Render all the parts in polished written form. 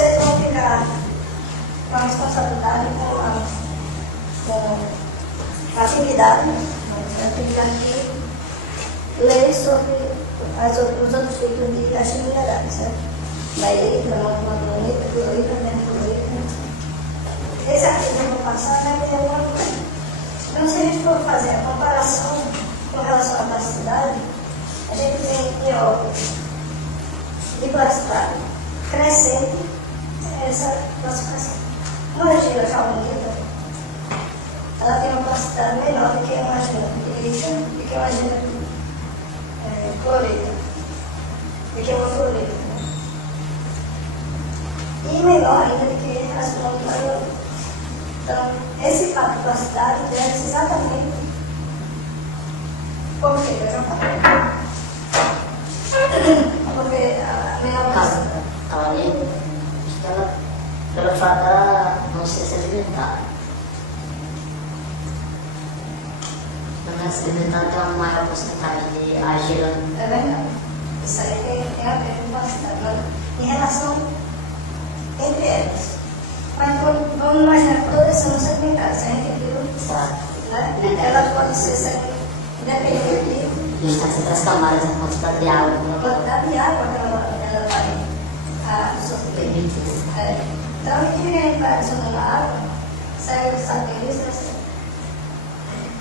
vocês vão ficar com a responsabilidade, com a atividade, aqui, ler sobre os outros tipos de agentes minerais, certo? Baelita, monoclorita, clorita, mercurita. Esse artigo que eu vou passar vai ter alguma coisa. Então, se a gente for fazer a comparação com relação à plasticidade, a gente tem ióclise de plasticidade crescente essa classificação. Uma argila carbonita, ela tem uma plasticidade menor do que uma argila pirita, do que uma argila clorita, do que uma clorita. E menor ainda do que as moléculas. Então, esse fato de plasticidade deve-se exatamente por quê? Eu já falei. Porque a menor plasticidade. Ela, pelo fato dela não ser sedimentada. Não se alimentar tem uma maior porcentagem de argila. É verdade. Isso aí tem a ver com plasticidade. Mas, em relação entre elas. Mas vamos imaginar que todas são sedimentares. Se a gente viu, né? Elas podem ser independentes de Distância das camadas, a quantidade de água. a quantidade de água que ela vai absorver. Então, a medida que a gente vai adicionando a água, segue o satélite,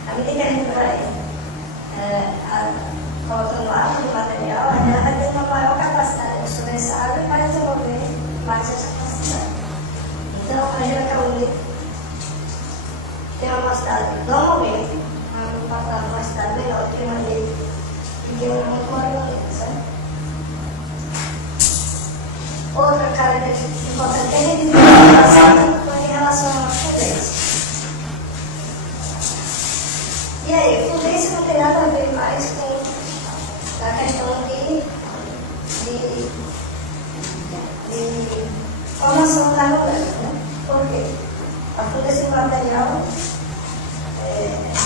à medida que a gente vai colocando água no material, ela vai ter uma maior capacidade de absorver essa água e vai desenvolver mais essa capacidade. Então, a argila carbonita tem uma capacidade, normalmente, uma capacidade menor do que uma argila, que é uma clorita, certo? Outra característica importante que a gente viu em relação à fluidez. E aí, fluidez não tem nada a ver mais com a questão de formação da molécula, né? Por quê? A fluidez do material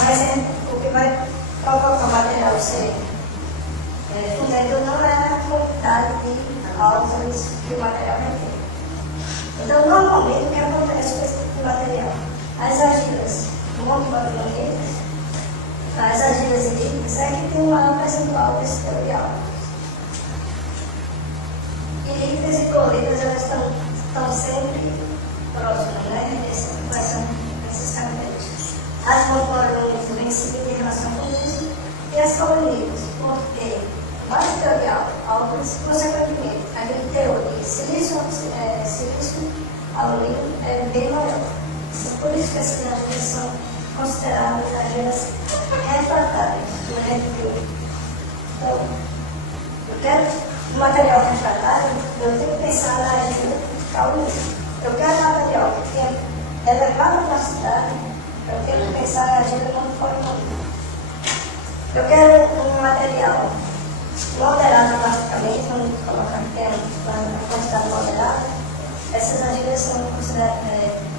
vai ser o que vai provocar o material ser fundente ou não é a quantidade de álcool que o material vai ter. Então, normalmente, o que acontece com esse tipo de material? As argilas monocloritadas, as argilas indígenas, é que tem um maior percentual desse teor de álcool. E líquidas e cloridas, elas estão sempre próximas, né? Essas características. As monocloritadas vêm seguindo em relação com isso, e as cloridas, porque mais teor de álcools, consequentemente, aquele teor de silício alumínio é bem maior. Por isso que essas argilas são consideradas argilas refratárias do RFU. Então, eu quero um material refratário, eu tenho que pensar na argila caolina. Eu quero um material que tenha elevada plasticidade, eu tenho que pensar na argila monocloritadas. Eu quero um material moderado plasticamente, vamos colocar que tem uma quantidade moderada. Essas argilas são consideradas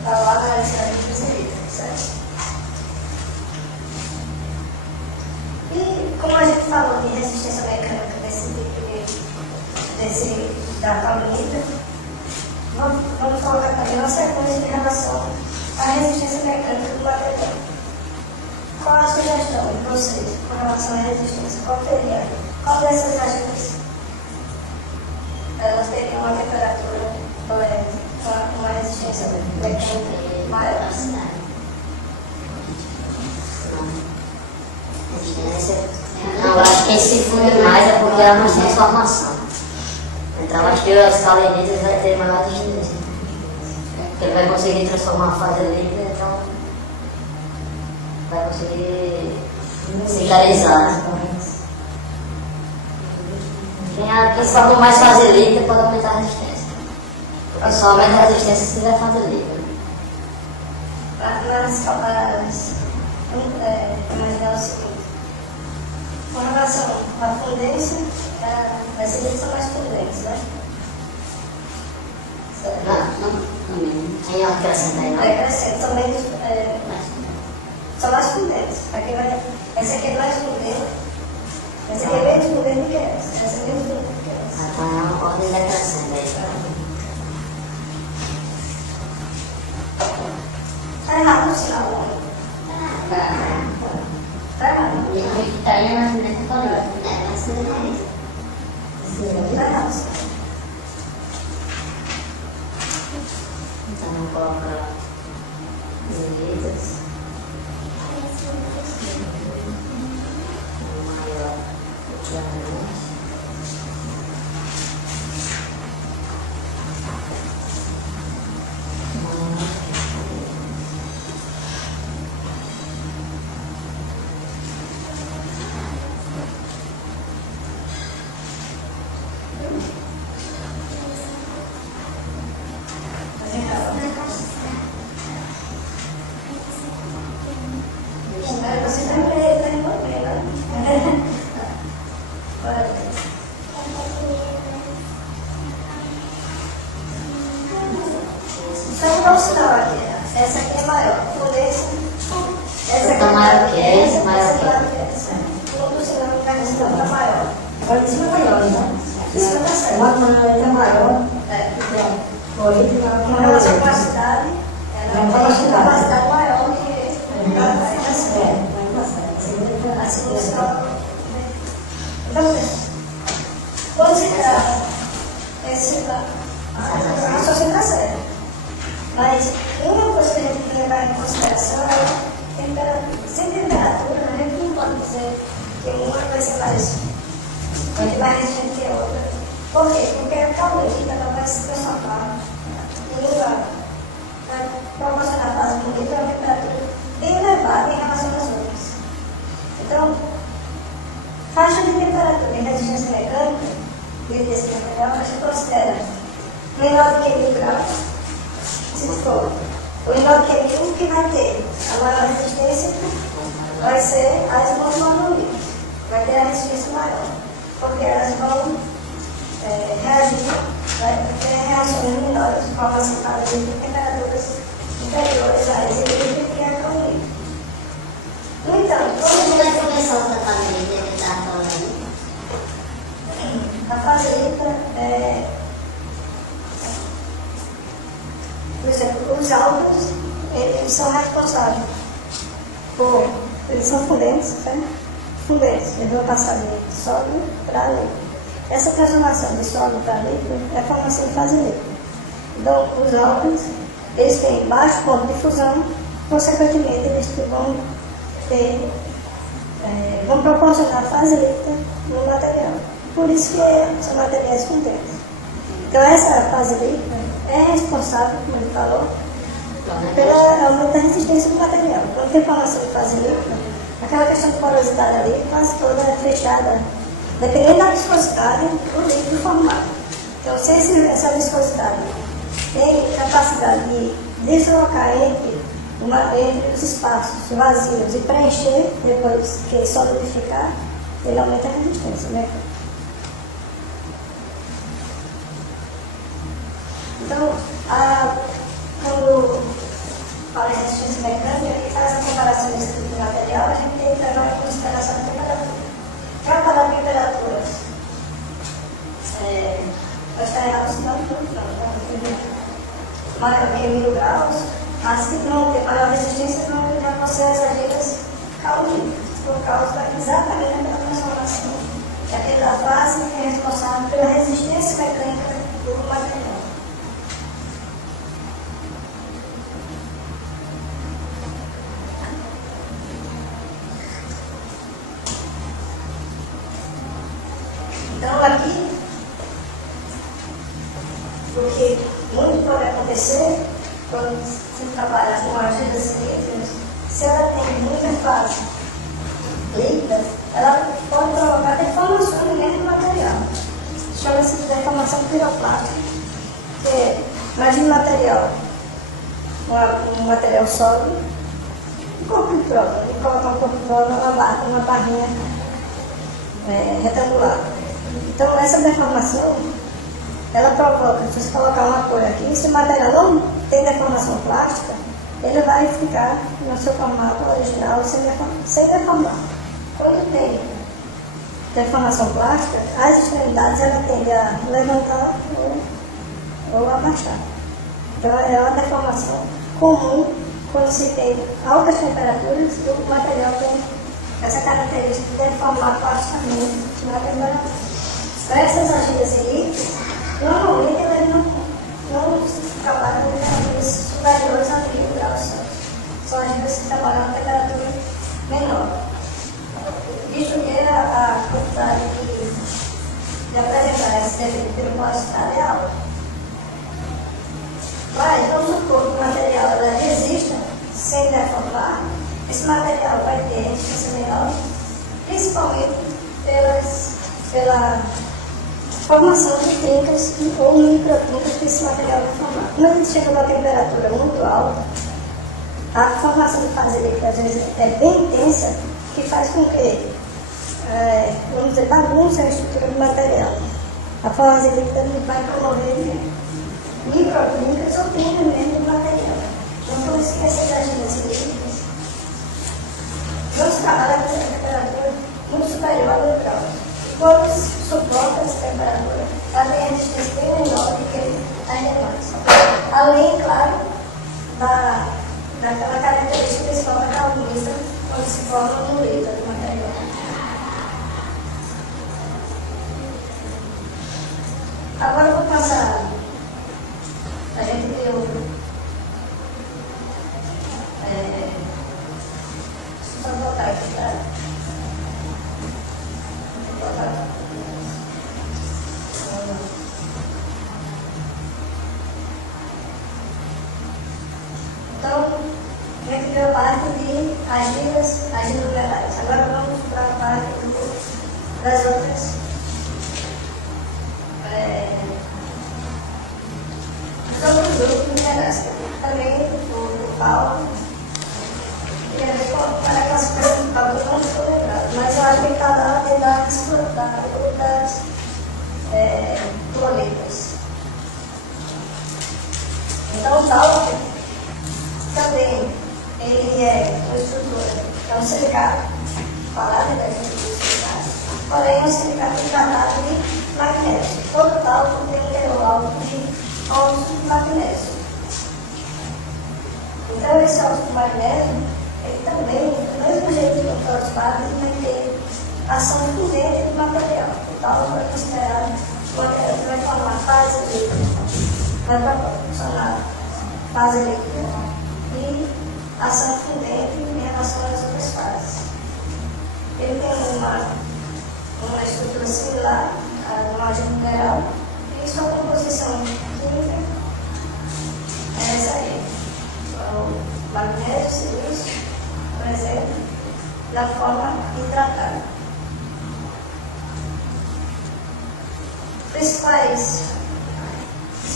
as argilas hídricas, certo? E como a gente falou de resistência mecânica da carbonita, vamos colocar também uma sequência em relação à resistência mecânica do material. Qual a sugestão de vocês com relação à resistência? Qual dessas argilas elas teriam uma temperatura, uma resistência mecânica maior? Não, acho que esse funde mais é porque ela não tem transformação. Então acho que as calenitas vai ter maior resistência. Porque ele vai conseguir transformar a fase líquida, então vai conseguir singularizar. Quem for mais fase líquida pode aumentar a resistência. Porque só aumenta a resistência se tiver fase líquida. Imaginar o seguinte. Com relação à fundência, as cilindros são mais fundentes, né? Não tem acrescenta aí, não? Acrescenta, são menos. São mais fundentes. Essa aqui é mais fundente. Essa aqui é menos fundente do que essa. Essa é menos fundente do que essa. Então é uma ordem decrescente aí. o sinal longo. Tá errado. E ele que está aí na Nascimento Paulista. Tá errado. Então não coloca letras. Maior que a luz. Você está em problema. Só mudar o sinal aqui. Essa aqui é maior. Por esse. Essa aqui Tá maior que essa, maior que essa. Todo o sinal vai estar maior. Agora em cima é maior, né? Isso vai dar certo. Uma canaleta maior. Com relação à capacidade, ela tem uma capacidade maior que a segunda sinal. Então, quando se trata, a raciocínio está certo. Mas uma coisa que a gente tem que levar em consideração é a temperatura. Sem temperatura, a gente não pode dizer que uma vai ser mais resistente que a outra. Por quê? Porque a calorita ela vai se transformar em lugar, vai proporcionar fase bonita uma temperatura bem elevada em relação às outras. Então, faixa de temperatura em resistência mecânica desse material, a gente considera menor do que 1000 graus, se for menor do que 1000, que vai ter a maior resistência, vai ser as mãos monolíticas, vai ter a resistência maior, porque elas vão reagir, vai ter reações menores, como se fala de temperaturas inferiores a esse que é a calorita. No entanto, Como é que começou essa família que ele está falando? a facilita, por exemplo, os álcoons, eles são responsáveis por, eles são fundentes, certo? Fundentes, eles vão passar de sólido para líquido. Essa transformação de sólido para líquido é a formação de fase líquida. Então, os álcoons, eles têm baixo ponto de fusão, consequentemente, eles vão proporcionar fase líquida no material. Por isso que são materiais fundentes. Então, essa fase líquida é responsável, como ele falou, pela aumento da resistência do material. Quando tem formação de fase líquida, aquela questão de porosidade ali quase toda é fechada, dependendo da viscosidade do líquido formado. Então, se essa viscosidade tem capacidade de deslocar entre os espaços vazios e preencher, depois que solidificar, ele aumenta a resistência, né? Então, quando fala em resistência mecânica, e faz a comparação desse tipo de material, a gente tem que levar em consideração a temperatura. Para cada temperatura, vai estar errado se não, maior que 1000 graus, mas que não tem maior resistência não vão ser as agentes calóricas, por causa exatamente daquela transformação, que aquela fase é responsável pela resistência mecânica do material. Então, aqui, o que muito pode acontecer quando se trabalha com argilas cilíndricas, se ela tem muita fase líquida, ela pode provocar deformações dentro do material. Chama-se de deformação piroplástica, que imagina um material sólido, um corpo de prova, ele coloca um corpo de prova, uma barrinha retangular. Então, essa deformação, ela provoca, se você colocar uma cor aqui, se o material não tem deformação plástica, ele vai ficar no seu formato original sem deformar. Quando tem deformação plástica, as extremidades ela tende a levantar ou abaixar. Então, é uma deformação comum quando se tem altas temperaturas, o material tem essa característica de deformar plasticamente na temperatura. Para essas argilas líquidas, normalmente elas não trabalham em temperaturas superiores a 1000 graus Celsius. São argilas que trabalham a temperatura menor. Visto que a quantidade de apresentar esse defeito pelo pós-estado é alta. Mas vamos supor que o material ela resista sem deformar, esse material vai ter resistência menor, principalmente pela formação de trincas ou microtrincas que esse material vai formar. Quando a gente chega a uma temperatura muito alta, a formação de fase líquida às vezes é bem intensa, que faz com que, vamos dizer, bagunce a estrutura do material. A fase líquida vai promover microtrincas ou trincas mesmo do material. Então, por isso que essas argilas líquidas não se trabalham com essa temperatura muito superior a 1000 graus. E quando suporta essa temperatura, ela tem a resistência bem menor do que as demais. Além, claro, daquela característica principal da calvície quando se forma no líquido do material. Agora eu vou passar. A gente criou. Só voltar aqui, tá? Vou voltar. Então, a gente criou a parte de argilas minerais. Agora vamos para a parte das outras. Outros grupos minerais, também o pau, queria ver para a classificação do pau, eu não estou lembrado, mas eu acho que cada é das boletas. Então o pau também, ele é uma estrutura, é um silicato, falado da estrutura silicato, porém é um silicato tratado de magnésio. Todo pau tem um teor alto de óxido de magnésio. Então esse óxido de magnésio, ele também, do mesmo jeito que o fosfato, vai ter ação fundente do material. Então vai considerar o material que vai formar fase líquida, vai proporcionar fase líquida e ação fundente em relação às outras fases. Ele tem uma estrutura similar à imagem mineral e sua composição química é essa aí. O magnésio, silício, por exemplo, da forma hidratada. Principais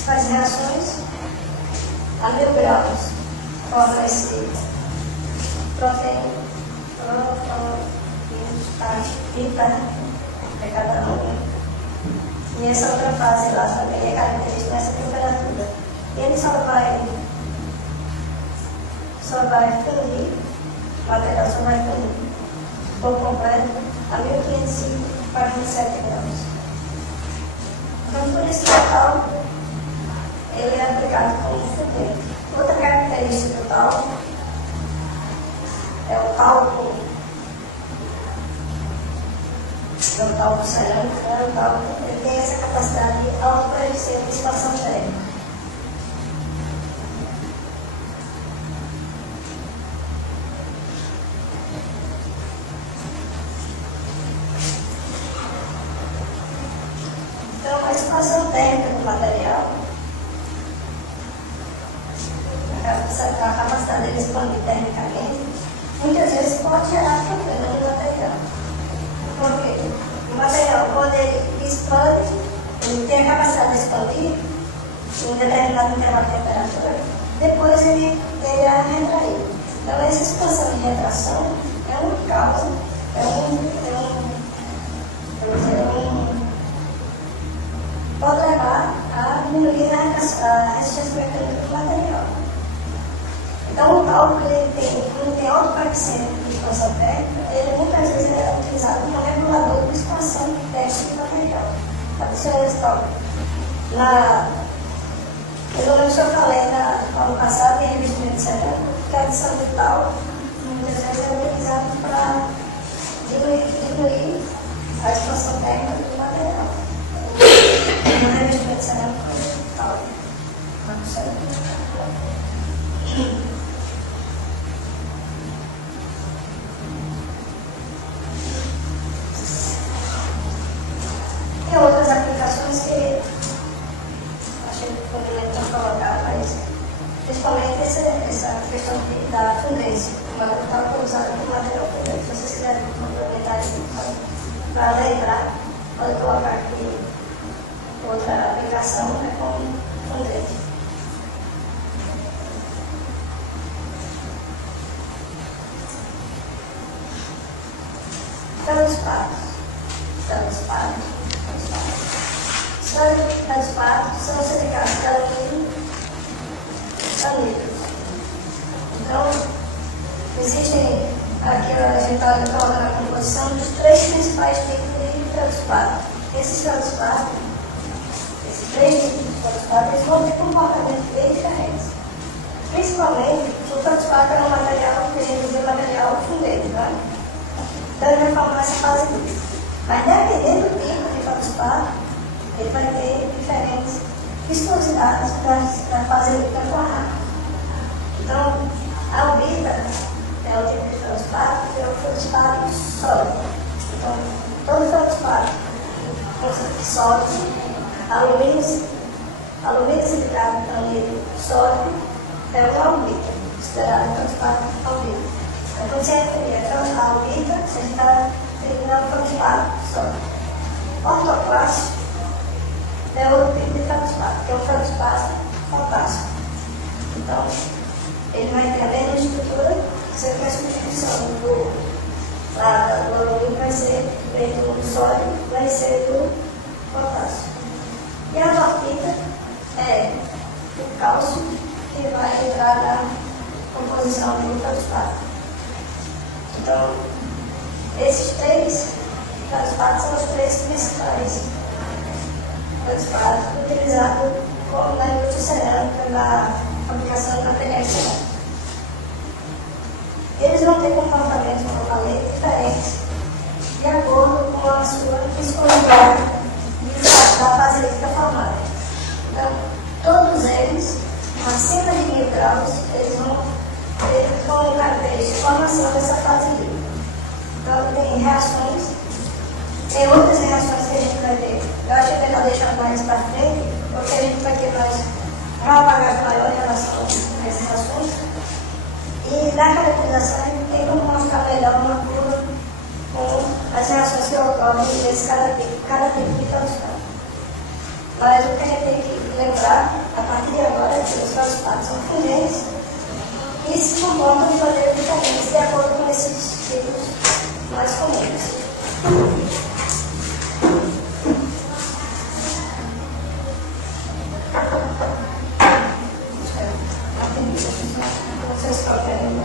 reações a 1000 graus forma esse proteína, é cada um. E essa outra fase lá também é característica dessa temperatura. E ele só vai fundir, o material só vai fundir por completo a 1547 graus. Então, por isso que o tal ele é aplicado como fundente. Outra característica do tal é o cálculo. O talco cerâmico, o talco, ele tem essa capacidade de alto coeficiente de expansão térmica. Então, a expansão térmica do material, a capacidade dele expandir termicamente, muitas vezes pode gerar problema no material. Porque o material, quando ele expande, ele tem a capacidade de expandir em um determinado intervalo de temperatura, depois ele tende a retrair. Então, essa expansão de retração é uma causa, pode levar a diminuir a resistência mecânica do material. Então, o cálculo ele tem alto coeficiente de expansão térmica, ele muitas vezes é utilizado como regulador de expansão térmica do material. Adicionando esse cálculo. Pelo menos eu falei na ano passado, em revestimento de cerâmica, tradição vital, muitas vezes é utilizado para diminuir a expansão térmica do material. No revestimento cerâmico vital. Tem outras aplicações que achei que poderia ter colocado, mas principalmente essa questão da fundência. Como ela estava usada como material fundente. Se vocês quiserem complementar aqui para lembrar, pode colocar aqui outra aplicação como fundente. Feldspatos são silicatos de alumínio anhídridos. Então, existem aqui, a gente está colocando na composição dos 3 principais tipos de feldspato. Esses feldspatos, esses 3 tipos de feldspato, eles vão ter comportamentos bem diferentes. Principalmente, o feldspato é um material que a gente usa material fundente, né? Então ele vai formar essa fase livre. Mas dependendo do tipo de feldspato, ele vai ter diferentes viscosidades para fazer o temporário. Então, a albita é o tipo de feldspato, que é o feldspato sólido. Então, todo feldspato sólido, alumínio silicato anhídrido sólido, é uma albita, considerado feldspato albita. Então, quando você referir a albita, você está terminando o feldspato sólido. Ortoclaste é outro tipo de feldspato, que é o feldespato potássico. Então, ele vai ter a mesma estrutura, só que a substituição do alumínio vai ser, em vez do sódio, vai ser do potássio. E a tortita é o cálcio que vai entrar na composição do feldespato. Então, esses 3 feldspatos são os 3 principais feldspatos utilizados como na indústria cerâmica, na fabricação de materiais cerâmicos. Eles vão ter comportamentos, como eu falei, diferentes, de acordo com a sua viscosidade da fase líquida formada. Então, todos eles, acima de 1000 graus, eles vão ter como característica a formação dessa fase líquida. Então, tem reações. Tem outras reações que a gente vai ter. Eu acho que é melhor deixar mais para frente, porque a gente vai ter uma bagagem maior em relação a essas reações. E na caracterização a gente tem como mostrar melhor uma curva com as reações que ocorrem nesse cada tipo de feldspato. Mas o que a gente tem que lembrar, a partir de agora, é que os feldspatos são fundentes e se comportam de maneira diferente, de acordo com esses tipos mais comuns. Vocês querem?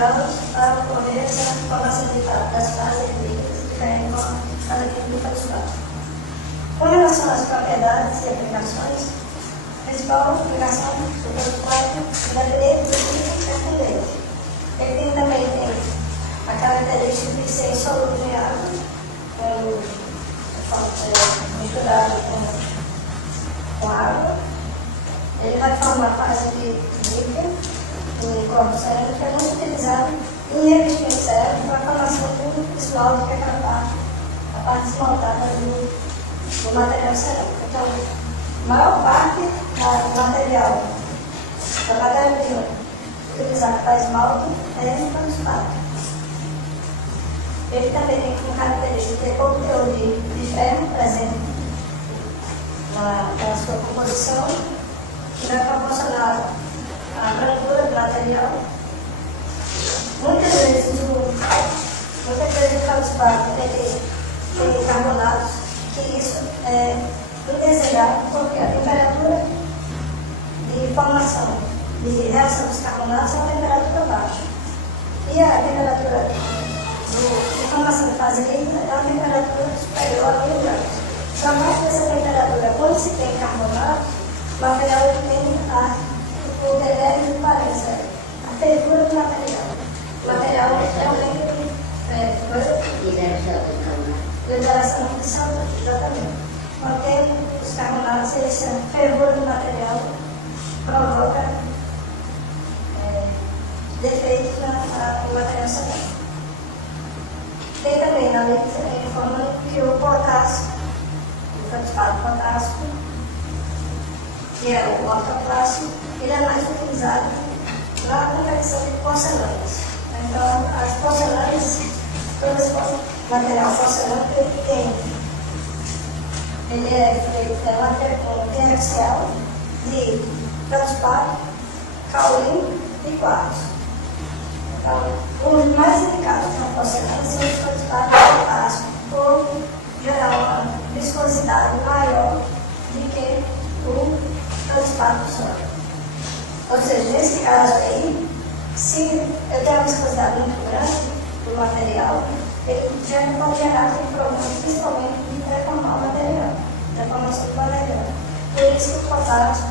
material para ocorrer essa formação das fases diferentes com cada tipo de participante. Com relação às propriedades e aplicações, a principal aplicação do protocolo é direito do independente. Ele também tem a característica de ser insolúvel em água, quando misturado com água. Ele vai formar fase de níquel em corpo cerâmico, que é muito utilizado em revestimento cerâmico para a formação do esmalte, que é a parte esmaltada do material cerâmico. Então, a maior parte do material, da matéria-prima utilizada para esmalte é o transparente. Ele também tem como característica ter pouco teor de ferro presente na sua composição, que vai proporcionar a brancura do material. Muitas vezes o feldspar tem carbonatos, que isso é indesejável, porque a temperatura de formação de reação dos carbonatos é uma temperatura baixa. E a temperatura de formação de fase líquida é uma temperatura superior a 1000 graus. Para mais dessa temperatura, quando se tem carbonato, o material tem o degrau de parência, a fervura do material. O material realmente liberação de saúde, exatamente. Mantém os carbonatos, essa fervura do material provoca defeitos no material cerâmico. Tem também na lei informando que o potássio, o feldspar de potássio, que é o ortoplástico, ele é mais utilizado na confecção de porcelanas. Então, as porcelanas, todo esse material porcelânico, ele é feito com tercial de feldspar, caolino e quartzo. Então, os mais indicados na porcelana são os feldspar de potássio, por gerar uma viscosidade maior do que o feldspar do sódio. Ou seja, nesse caso aí, se eu tenho uma viscosidade muito grande do material, ele já pode gerar problemas, principalmente de deformar o material, deformação do material. Por isso que o potássio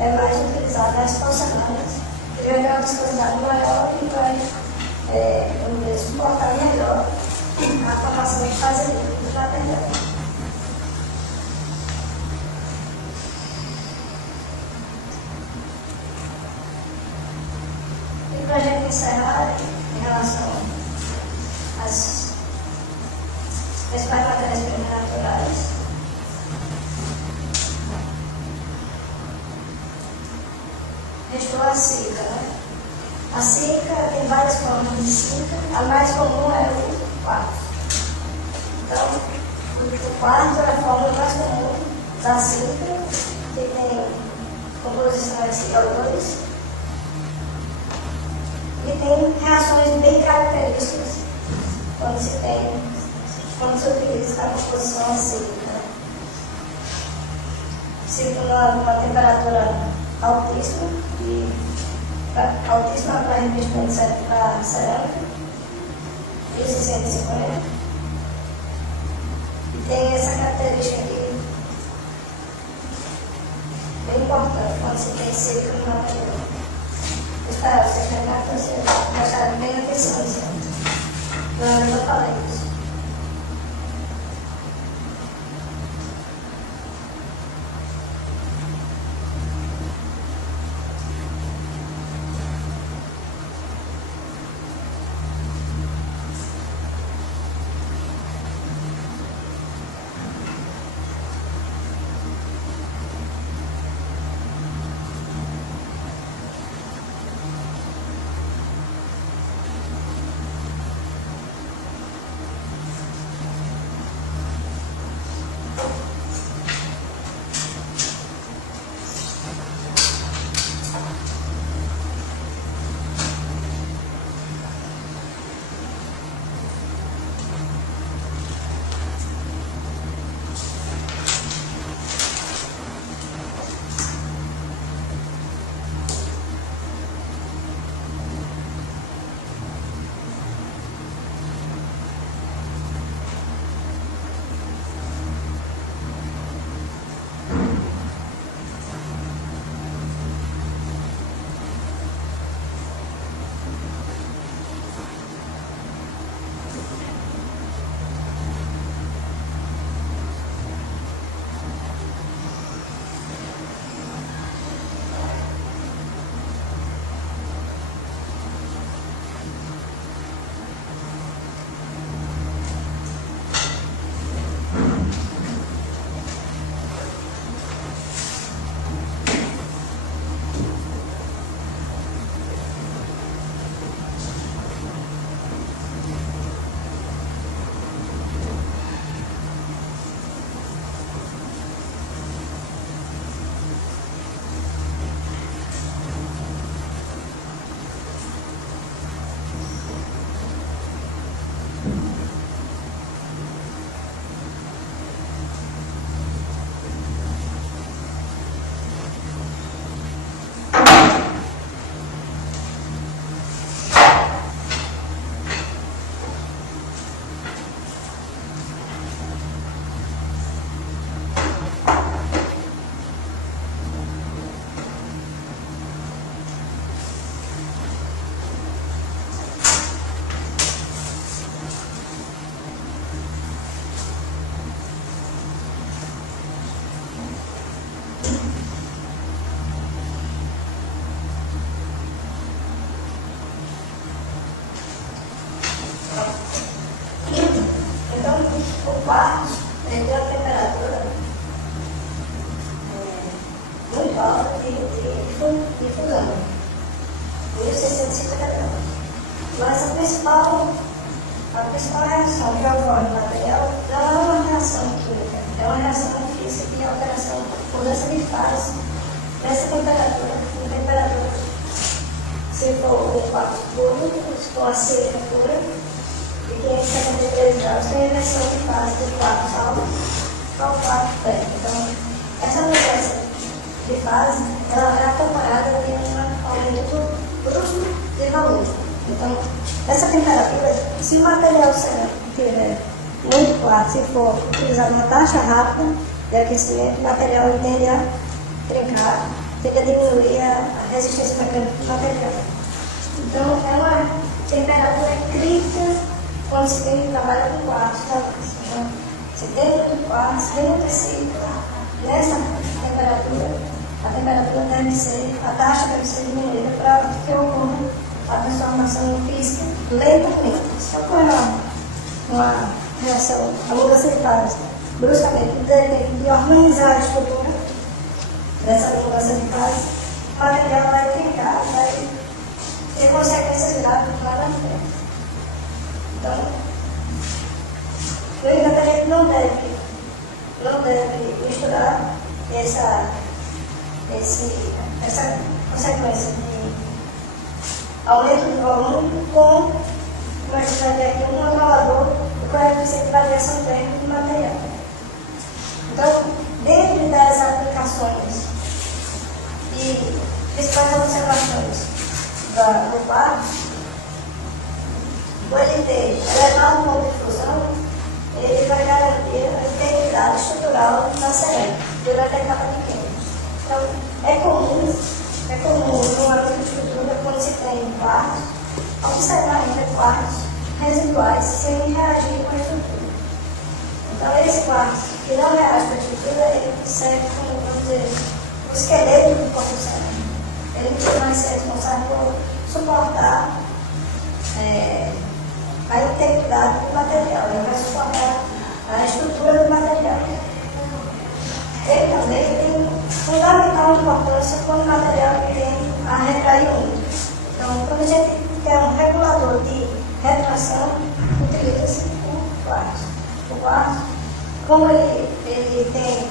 é mais utilizado nas porcelanas, que vai ter uma viscosidade maior e vai vamos dizer, suportar melhor a formação de fase líquida do material. E para a gente encerrar, em relação às principais matérias-primas naturais, restou a sílica, né? A sílica tem várias formas de sílica, a mais comum é o quartzo. Então, o quartzo é a forma mais comum da sílica, que tem composições de CO2 e tem reações bem características quando se utiliza a composição sílica. Sílica numa temperatura altíssima para revestimento para cerâmica, 1650. E tem essa característica aqui, bem importante quando se tem sílica no material. Espero que vocês tenham prestado bem atenção nisso. Eu já falei isso. Então, o quarto ele tem uma temperatura muito alta de fusão, 1650 graus. Mas a principal reação que ocorre no material não é uma reação química, é uma reação física de alteração, mudança de fase dessa temperatura, se for um quarto puro, se for a cerca pura, de 573 graus, tem a inversão de fase do quarto ao quarto térmico. Então, essa mudança de fase, ela é acompanhada de um aumento brusco de volume. Então, essa temperatura, se o material tiver muito claro, se for utilizado uma taxa rápida de aquecimento, o material tende a trincar, tende a diminuir a resistência mecânica do material. Então, é uma temperatura crítica quando se tem trabalho com quartzo. Então, se tem muito quartzo, tem um tecido, nessa temperatura, a temperatura deve ser, a taxa deve ser diminuída para que ocorra a transformação física lentamente. Se ocorrer uma reação, a mudança de fase, bruscamente, de organizar a estrutura dessa mudança de fase, o material vai trincar, vai ter consequências graves lá na frente. Então, o encantamento não deve misturar essa consequência de aumento de volume com, nós vamos ver aqui, um controlador do coeficiente de variação térmica do material. Então, dentro das aplicações e principais observações do quartzo, o LT elevado ao ponto de fusão, ele vai garantir a integridade estrutural da cerâmica durante a capa de química. Então, é comum numa microestrutura, quando se tem quartzo, observar ainda quartzos residuais sem reagir com a estrutura. Então, esse quartzo que não reage com a estrutura, ele serve como, vamos dizer, o esqueleto do corpo cerâmico. Ele vai ser responsável por suportar a integridade do material, ele vai suportar a estrutura do material. Ele também tem fundamental importância quando o material tem a retrair muito. Então, quando a gente quer um regulador de retração, utiliza-se o quartzo. O quartzo, como ele tem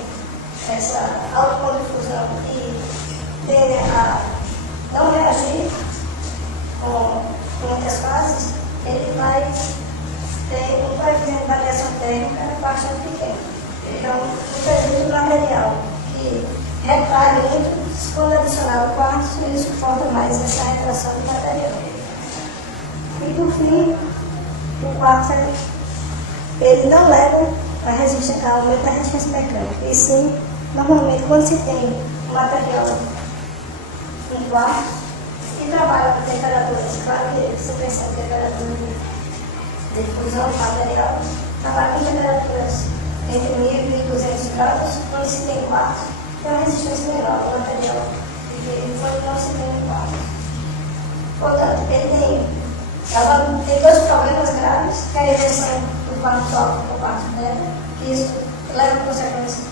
essa alta ponto de fusão e tende a não reagir com muitas fases, ele vai ter um coeficiente de variação térmica bastante pequeno. Então, o material que retrai muito, quando adicionar o quartzo, ele suporta mais essa retração do material. E por fim, o quartzo ele não leva a aumento da resistência mecânica. E sim, normalmente, quando se tem um material em quartzo, e trabalha com temperaturas, claro que você percebe temperatura de fusão do material, trabalha com temperaturas entre 1000 e 1200 graus, quando se tem quartzo, tem uma resistência menor ao material do que quando não se tem quartzo. Portanto, ele tem dois problemas graves, que é a inversão do quartzo alto para o quartzo beta, que isso leva a consequência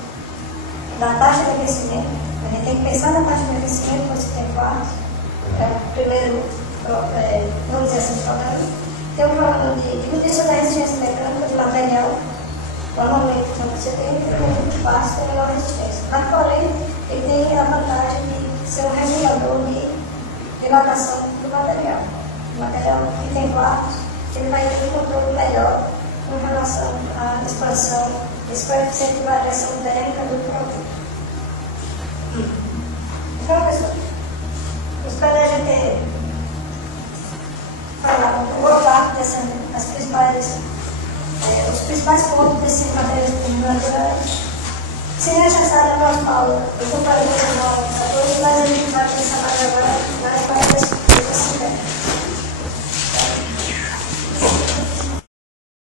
da taxa de aquecimento. A gente tem que pensar na taxa de aquecimento quando se tem quartzo. Primeiro, vamos dizer assim, problema. Tem um problema de diminuição da resistência mecânica do material. Normalmente, quando você tem muito fácil, tem menor resistência. Mas, porém, ele tem a vantagem de ser um regulador de dilatação do material. O material que tem quartzo, ele vai ter um controle melhor com relação à expansão, esse coeficiente de variação térmica do produto. Então, pessoal, espero a gente falar boa parte os principais pontos desse materialismo naturais. Se necessário, a próxima aula, eu vou fazer uma aula para todos, mas a gente vai pensar